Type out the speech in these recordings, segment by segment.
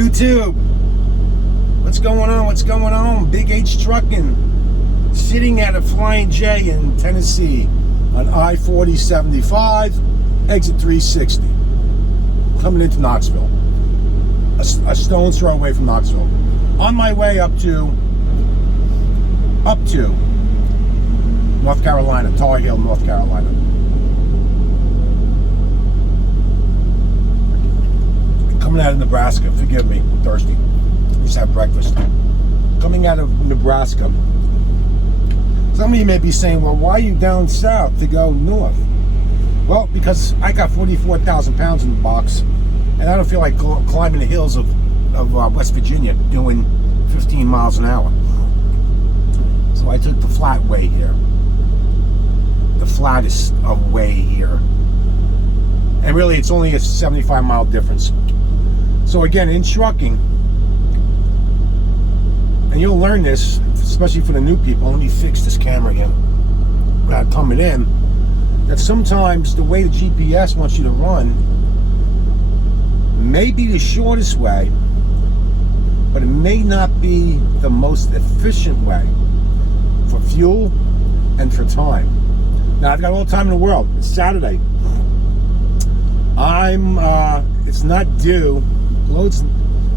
YouTube, what's going on? What's going on? BigH Trucking, sitting at a Flying J in Tennessee on I-40/75, exit 360, coming into Knoxville. A stone's throw away from Knoxville. On my way up to North Carolina, Tar Heel, North Carolina. Coming out of Nebraska, forgive me, I'm thirsty. Just had breakfast. Coming out of Nebraska. Some of you may be saying, well, why are you down south to go north? Well, because I got 44,000 pounds in the box, and I don't feel like climbing the hills of West Virginia doing 15 miles an hour. So I took the flat way here. The flattest of way here. And really, it's only a 75-mile difference. So again, in trucking, and you'll learn this, especially for the new people. Let me fix this camera again. Coming in, that sometimes the way the GPS wants you to run may be the shortest way, but it may not be the most efficient way for fuel and for time. Now, I've got all the time in the world. It's Saturday. It's not due. It's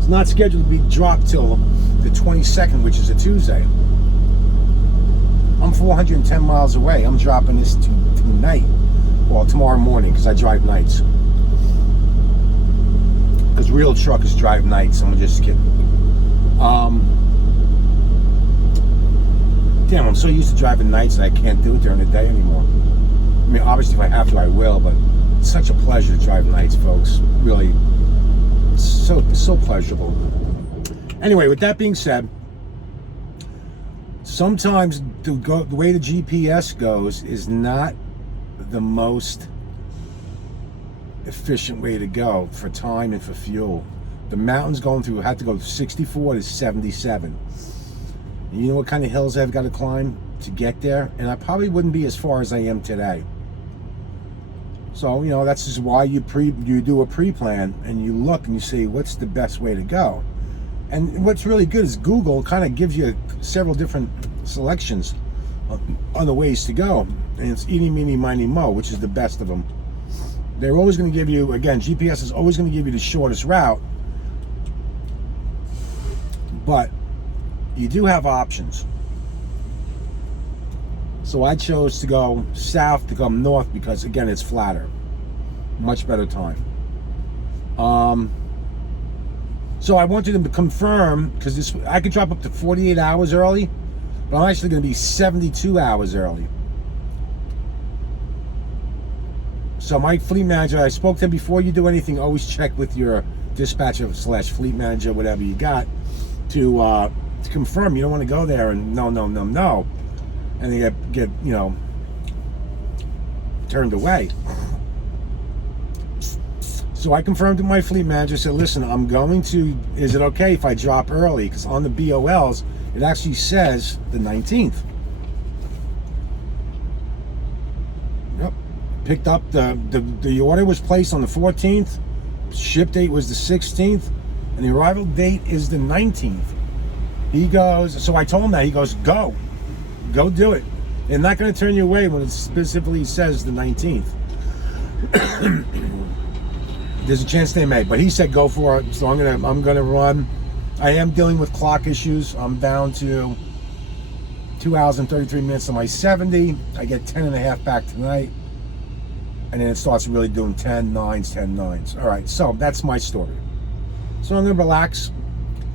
not scheduled to be dropped till the 22nd, which is a Tuesday. I'm 410 miles away. I'm dropping this tonight. Well, tomorrow morning, because I drive nights. Because real truckers drive nights. I'm just kidding. Damn, I'm so used to driving nights that I can't do it during the day anymore. I mean, obviously, if I have to, I will, but it's such a pleasure to drive nights, folks. Really, it's so pleasurable. Anyway, with that being said, sometimes the way the GPS goes is not the most efficient way to go for time and for fuel. The mountains going through had to go 64 to 77. And you know what kind of hills I've got to climb to get there? And I probably wouldn't be as far as I am today. So, you know, that's just why you do a pre-plan and you look and you see what's the best way to go. And what's really good is Google kind of gives you several different selections on the ways to go. And it's eeny, meeny, miny, mo, which is the best of them. They're always going to give you, again, GPS is always going to give you the shortest route. But you do have options. So I chose to go south to come north because, again, it's flatter. Much better time. So I wanted them to confirm, because I could drop up to 48 hours early, but I'm actually going to be 72 hours early. So my fleet manager, I spoke to him before you do anything, always check with your dispatcher / fleet manager, whatever you got, to confirm. You don't want to go there and no. And they get you know, turned away. So I confirmed to my fleet manager, said, listen, I'm going to, is it okay if I drop early? Because on the BOLs, it actually says the 19th. Yep. Picked up, the order was placed on the 14th, ship date was the 16th, and the arrival date is the 19th. He goes, so I told him that, he goes, go do it. They're not going to turn you away when it specifically says the 19th. There's a chance they may, but he said go for it. So I'm gonna run. I am dealing with clock issues. I'm down to 2 hours and 33 minutes on my 70. I get 10 and a half back tonight, and then it starts really doing 10 9s. All right, so that's my story. So I'm gonna relax,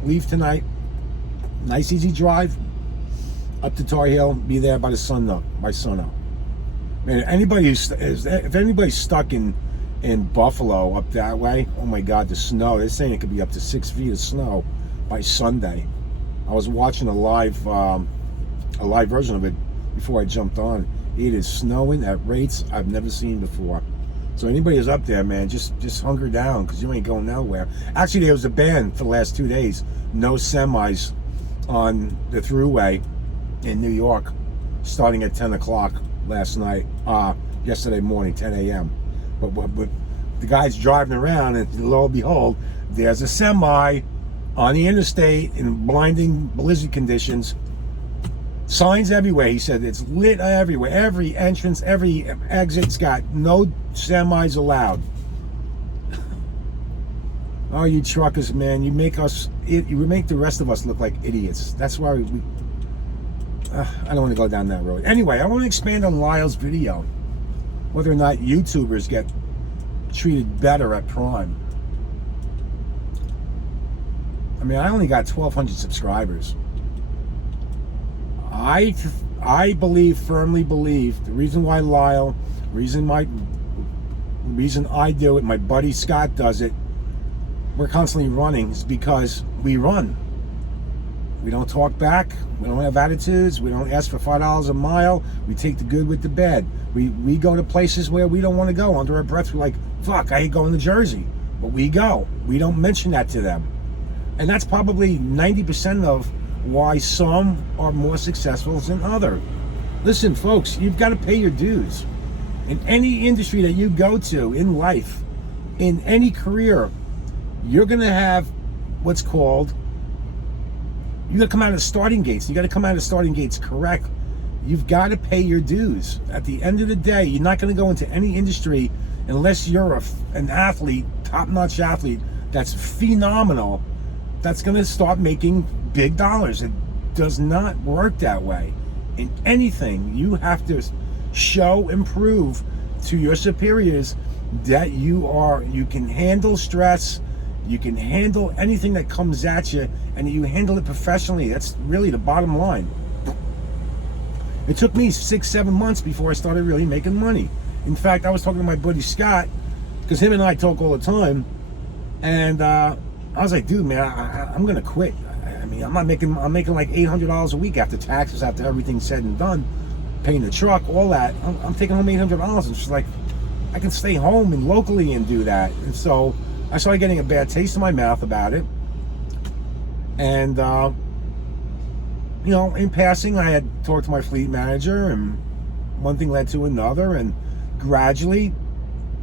leave tonight. Nice easy drive up to Tar Heel. Be there by sunup. Man, if anybody's stuck in Buffalo up that way, oh my God, the snow. They're saying it could be up to 6 feet of snow by Sunday. I was watching a live version of it before I jumped on. It is snowing at rates I've never seen before. So anybody who's up there, man, just hunker down, because you ain't going nowhere. Actually, there was a ban for the last 2 days. No semis on the thruway in New York, starting at 10 o'clock yesterday morning, 10 a.m. But the guy's driving around, and lo and behold, there's a semi on the interstate in blinding blizzard conditions. Signs everywhere. He said it's lit everywhere. Every entrance, every exit's got no semis allowed. Oh, you truckers, man! You make the rest of us look like idiots. That's why I don't want to go down that road. Anyway, I want to expand on Lyle's video, whether or not YouTubers get treated better at Prime. I mean, I only got 1,200 subscribers. I firmly believe the reason why Lyle, reason I do it, my buddy Scott does it, we're constantly running, is because we run. We don't talk back. We don't have attitudes. We don't ask for $5 a mile. We take the good with the bad. We go to places where we don't want to go. Under our breath, we're like, fuck, I hate going to Jersey. But we go. We don't mention that to them. And that's probably 90% of why some are more successful than others. Listen, folks, you've got to pay your dues. In any industry that you go to in life, in any career, you're going to have what's called, you got to come out of the starting gates. You got to come out of the starting gates correct. You've got to pay your dues. At the end of the day, you're not going to go into any industry unless you're an athlete, top-notch athlete, that's phenomenal, that's going to start making big dollars. It does not work that way. In anything, you have to show and prove to your superiors that you can handle stress, you can handle anything that comes at you, and you handle it professionally. That's really the bottom line. It took me 6-7 months before I started really making money. In fact, I was talking to my buddy Scott, because him and I talk all the time, and I was like, dude, man, I'm gonna quit. I mean, I'm making like $800 a week after taxes, after everything's said and done, paying the truck, all that. I'm taking home $800. It's just like, I can stay home and locally and do that. And so I started getting a bad taste in my mouth about it. And, you know, in passing, I had talked to my fleet manager, and one thing led to another, and gradually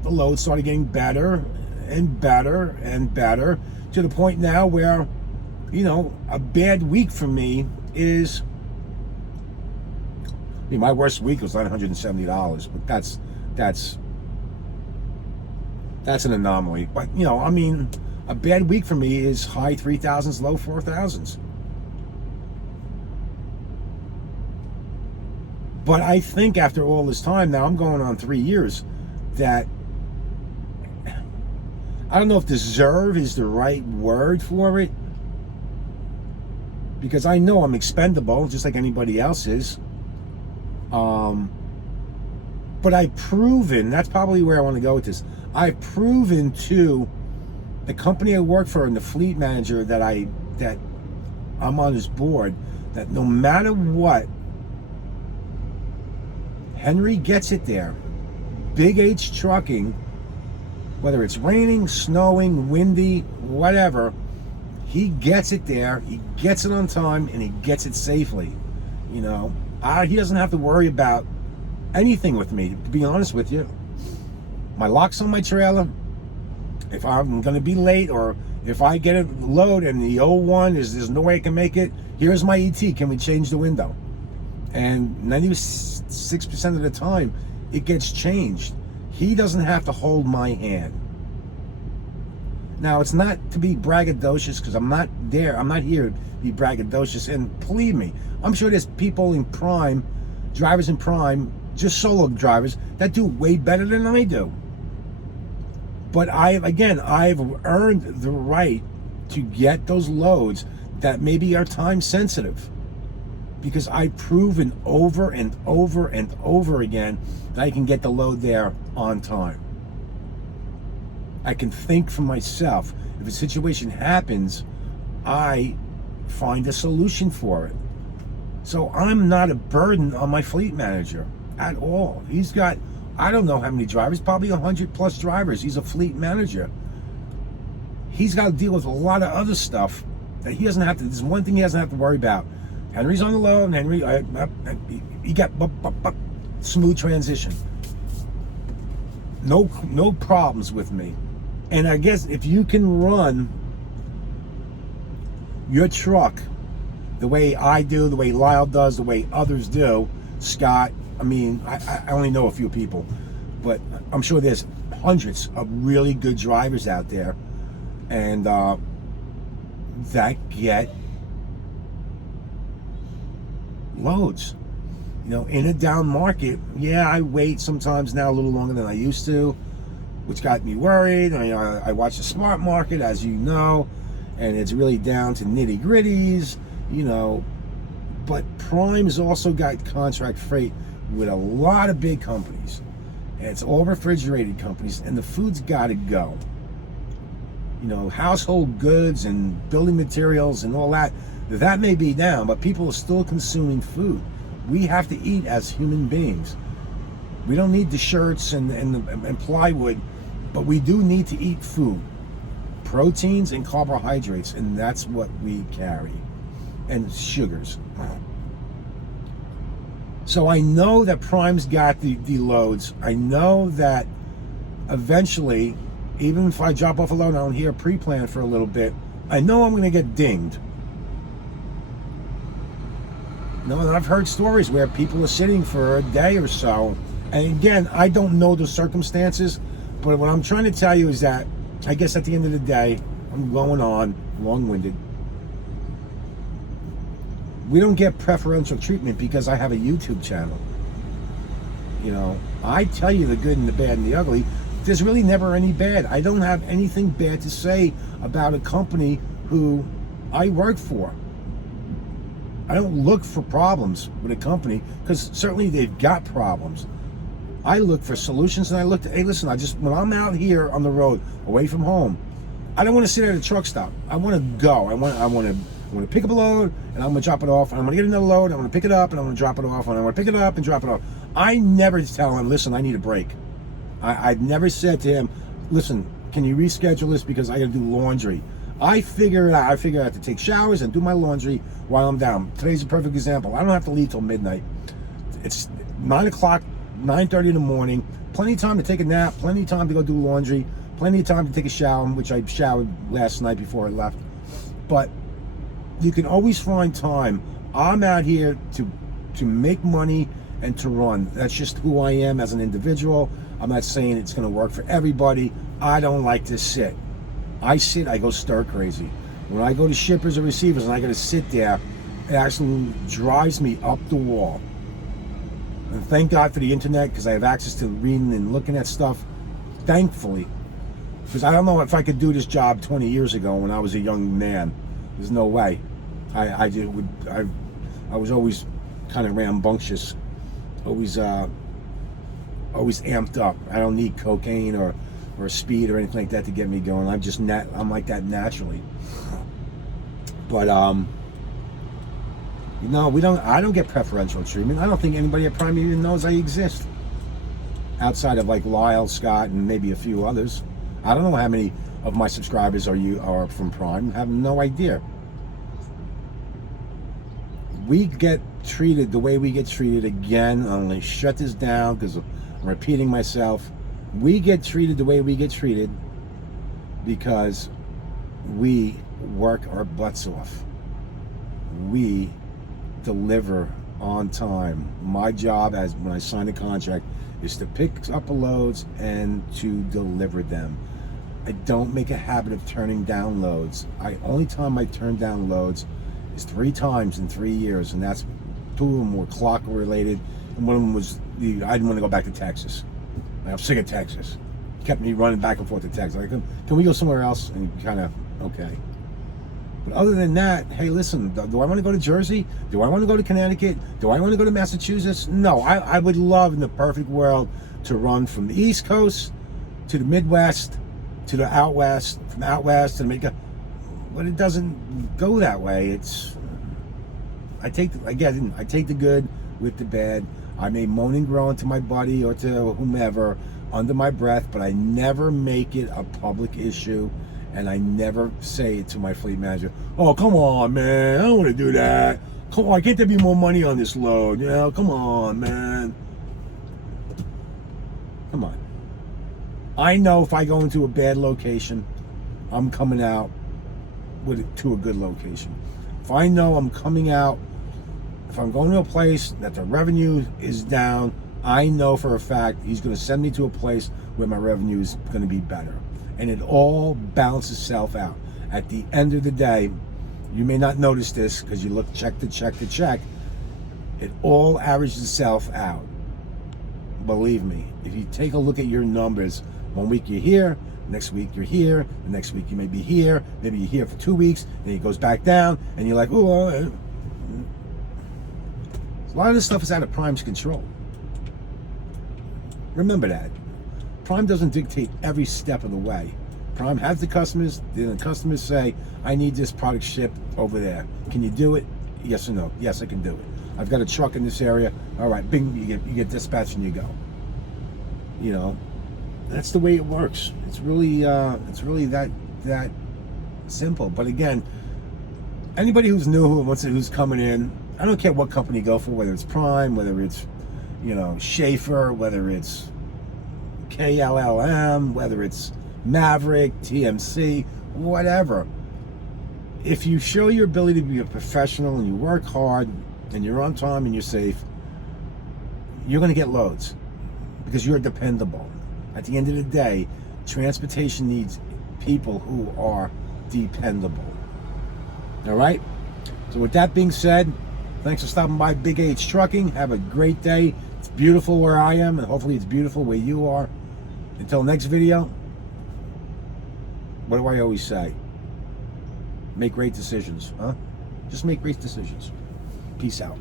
the load started getting better and better and better, to the point now where, you know, a bad week for me is, I mean, my worst week was $970, but that's an anomaly. But, you know, I mean, a bad week for me is high 3,000s, low 4,000s. But I think after all this time, now I'm going on 3 years, that I don't know if deserve is the right word for it, because I know I'm expendable just like anybody else is. But I've proven, that's probably where I want to go with this. I've proven to the company I work for and the fleet manager that I'm on his board, that no matter what, Henry gets it there. BigH Trucking, whether it's raining, snowing, windy, whatever, he gets it there, he gets it on time, and he gets it safely. You know, he doesn't have to worry about anything with me, to be honest with you. My lock's on my trailer. If I'm going to be late, or if I get a load and the old one there's no way I can make it, here's my ET, can we change the window? And 96% of the time, it gets changed. He doesn't have to hold my hand. Now, it's not to be braggadocious, because I'm not there. I'm not here to be braggadocious. And believe me, I'm sure there's people in Prime, drivers in Prime, just solo drivers, that do way better than I do. But I've earned the right to get those loads that maybe are time sensitive, because I've proven over and over and over again that I can get the load there on time. I can think for myself. If a situation happens, I find a solution for it. So I'm not a burden on my fleet manager at all. He's got, I don't know how many drivers, probably 100 plus drivers. He's a fleet manager. He's got to deal with a lot of other stuff that he doesn't have to. There's one thing he doesn't have to worry about. Henry's on the low, and Henry, he got smooth transition. No problems with me. And I guess if you can run your truck, the way I do, the way Lyle does, the way others do, Scott, I mean, I only know a few people, but I'm sure there's hundreds of really good drivers out there, and that get loads. You know, in a down market, yeah, I wait sometimes now a little longer than I used to, which got me worried. I watch the smart market, as you know, and it's really down to nitty gritties, you know. But Prime's also got contract freight with a lot of big companies, and it's all refrigerated companies, and the food's got to go. You know, household goods and building materials and all that, that may be down, but people are still consuming food. We have to eat as human beings. We don't need the shirts and plywood, but we do need to eat food, proteins and carbohydrates, and that's what we carry, and sugars. So I know that Prime's got the loads. I know that eventually, even if I drop off a load, I don't hear pre-plan for a little bit, I know I'm going to get dinged. No, and I've heard stories where people are sitting for a day or so. And again, I don't know the circumstances, but what I'm trying to tell you is that I guess at the end of the day, I'm going on, long-winded. We don't get preferential treatment because I have a YouTube channel. You know, I tell you the good and the bad and the ugly. There's really never any bad. I don't have anything bad to say about a company who I work for. I don't look for problems with a company, because certainly they've got problems. I look for solutions, and I look to, hey, listen, when I'm out here on the road, away from home, I don't want to sit at a truck stop. I want to go. I want to pick up a load, and I'm going to drop it off, and I'm going to get another load, I'm going to pick it up, and I'm going to drop it off, and I'm going to pick it up and drop it off. I never tell him, listen, I need a break. I've never said to him, listen, can you reschedule this because I got to do laundry. I figure out to take showers and do my laundry while I'm down. Today's a perfect example. I don't have to leave till midnight. It's 9 o'clock, 9:30 in the morning. Plenty of time to take a nap, plenty of time to go do laundry, plenty of time to take a shower, which I showered last night before I left. But you can always find time. I'm out here to make money and to run. That's just who I am as an individual. I'm not saying it's going to work for everybody. I don't like to sit. I sit, I go stir crazy. When I go to shippers or receivers and I got to sit there, it actually drives me up the wall. And thank God for the internet, because I have access to reading and looking at stuff, thankfully. Because I don't know if I could do this job 20 years ago when I was a young man. There's no way. I was always kind of rambunctious, always amped up. I don't need cocaine or speed or anything like that to get me going. I'm like that naturally. But you know, I don't get preferential treatment. I don't think anybody at Prime even knows I exist, outside of like Lyle, Scott, and maybe a few others. I don't know how many of my subscribers are from Prime. I have no idea. We get treated the way we get treated. Again, I'm going to shut this down because I'm repeating myself. We get treated the way we get treated because we work our butts off. We deliver on time. My job, as when I sign a contract, is to pick up loads and to deliver them. I don't make a habit of turning down loads. Only time I turn down loads is 3 times in 3 years, and that's 2 of them were clock related, and one of them was I didn't want to go back to Texas. I'm sick of Texas. Kept me running back and forth to Texas. Like, can we go somewhere else? And kind of, okay. But other than that, hey, listen, do I want to go to Jersey? Do I want to go to Connecticut? Do I want to go to Massachusetts? No, I would love in the perfect world to run from the East Coast to the Midwest to the out West, from out West to Jamaica. But it doesn't go that way. I take the good with the bad. I may moan and groan to my buddy or to whomever under my breath, but I never make it a public issue, and I never say it to my fleet manager. Oh, come on, man, I don't want to do that. Come on, can't there be more money on this load? You know, come on, man. Come on. I know if I go into a bad location, I'm coming out to a good location. If I know I'm coming out, if I'm going to a place that the revenue is down, I know for a fact he's going to send me to a place where my revenue is going to be better. And it all balances itself out. At the end of the day, you may not notice this because you look check to check to check. It all averages itself out. Believe me, if you take a look at your numbers, 1 week you're here, next week you're here, the next week you may be here, maybe you're here for 2 weeks, then it goes back down, and you're like, oh, a lot of this stuff is out of Prime's control. Remember that. Prime doesn't dictate every step of the way. Prime has the customers, then the customers say, I need this product shipped over there. Can you do it? Yes or no? Yes, I can do it. I've got a truck in this area. All right, bing, you get dispatched and you go. You know, that's the way it works. It's really that simple. But again, anybody who's new, who's coming in, I don't care what company you go for, whether it's Prime, whether it's, you know, Schaefer, whether it's KLLM, whether it's Maverick, TMC, whatever. If you show your ability to be a professional and you work hard and you're on time and you're safe, you're going to get loads because you're dependable. At the end of the day, transportation needs people who are dependable. All right? So with that being said, thanks for stopping by BigH Trucking. Have a great day. It's beautiful where I am, and hopefully it's beautiful where you are. Until next video, what do I always say? Make great decisions, huh? Just make great decisions. Peace out.